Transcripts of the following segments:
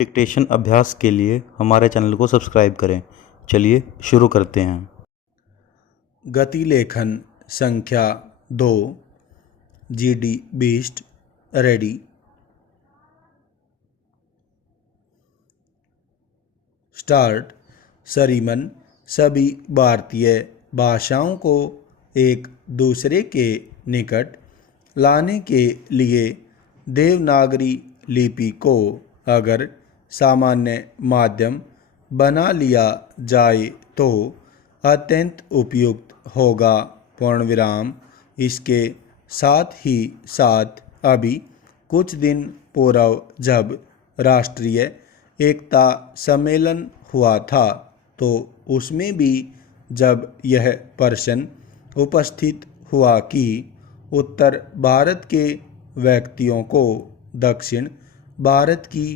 Dictation अभ्यास के लिए हमारे चैनल को सब्सक्राइब करें। चलिए शुरू करते हैं। गति लेखन संख्या 2 GD बीस्ट रेडी। स्टार्ट। सरीमन सभी भारतीय भाषाओं को एक दूसरे के निकट लाने के लिए देवनागरी लिपि को अगर सामान्य माध्यम बना लिया जाए तो अत्यंत उपयुक्त होगा। पूर्णविराम। इसके साथ ही साथ अभी कुछ दिन पूर्व जब राष्ट्रीय एकता सम्मेलन हुआ था तो उसमें भी जब यह प्रश्न उपस्थित हुआ कि उत्तर भारत के व्यक्तियों को दक्षिण भारत की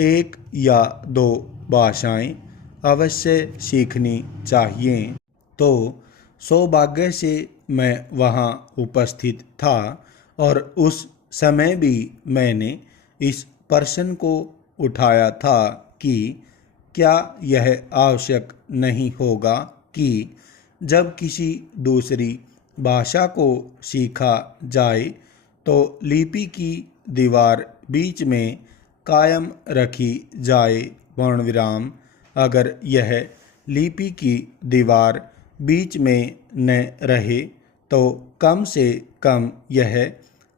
एक या दो भाषाएं अवश्य सीखनी चाहिए, तो सौभाग्य से मैं वहां उपस्थित था और उस समय भी मैंने इस प्रश्न को उठाया था कि क्या यह आवश्यक नहीं होगा कि जब किसी दूसरी भाषा को सीखा जाए तो लिपि की दीवार बीच में कायम रखी जाए। पूर्णविराम। अगर यह लिपि की दीवार बीच में न रहे तो कम से कम यह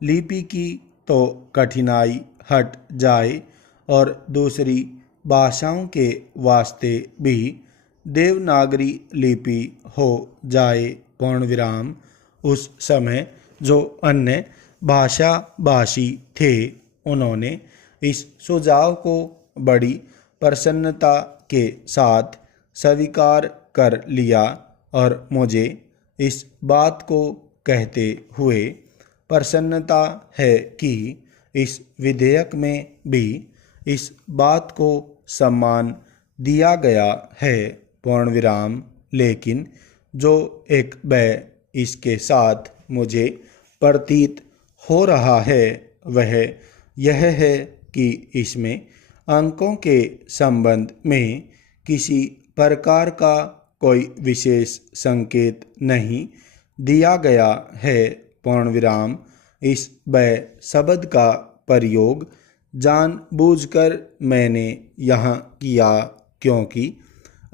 लिपि की तो कठिनाई हट जाए और दूसरी भाषाओं के वास्ते भी देवनागरी लिपि हो जाए। पूर्णविराम। उस समय जो अन्य भाषा भाषी थे उन्होंने इस सुझाव को बड़ी प्रसन्नता के साथ स्वीकार कर लिया और मुझे इस बात को कहते हुए प्रसन्नता है कि इस विधेयक में भी इस बात को सम्मान दिया गया है। पूर्णविराम। लेकिन जो एक भय इसके साथ मुझे प्रतीत हो रहा है वह यह है कि इसमें अंकों के संबंध में किसी प्रकार का कोई विशेष संकेत नहीं दिया गया है। पूर्णविराम। इस भय शब्द का प्रयोग जानबूझकर मैंने यहाँ किया क्योंकि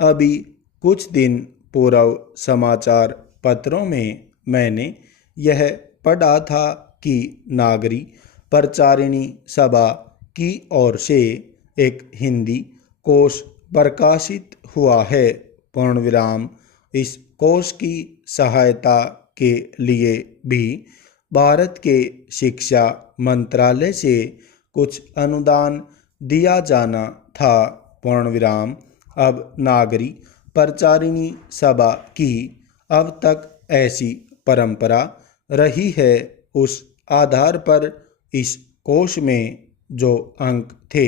अभी कुछ दिन पूर्व समाचार पत्रों में मैंने यह पढ़ा था कि नागरी प्रचारिणी सभा की ओर से एक हिंदी कोश प्रकाशित हुआ है। पूर्णविराम। इस कोश की सहायता के लिए भी भारत के शिक्षा मंत्रालय से कुछ अनुदान दिया जाना था। पूर्णविराम। अब नागरी प्रचारिणी सभा की अब तक ऐसी परंपरा रही है। उस आधार पर इस कोश में जो अंक थे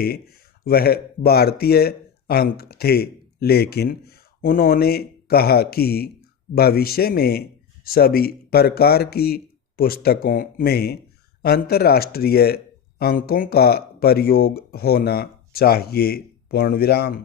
वह भारतीय अंक थे, लेकिन उन्होंने कहा कि भविष्य में सभी प्रकार की पुस्तकों में अंतर्राष्ट्रीय अंकों का प्रयोग होना चाहिए। पूर्णविराम।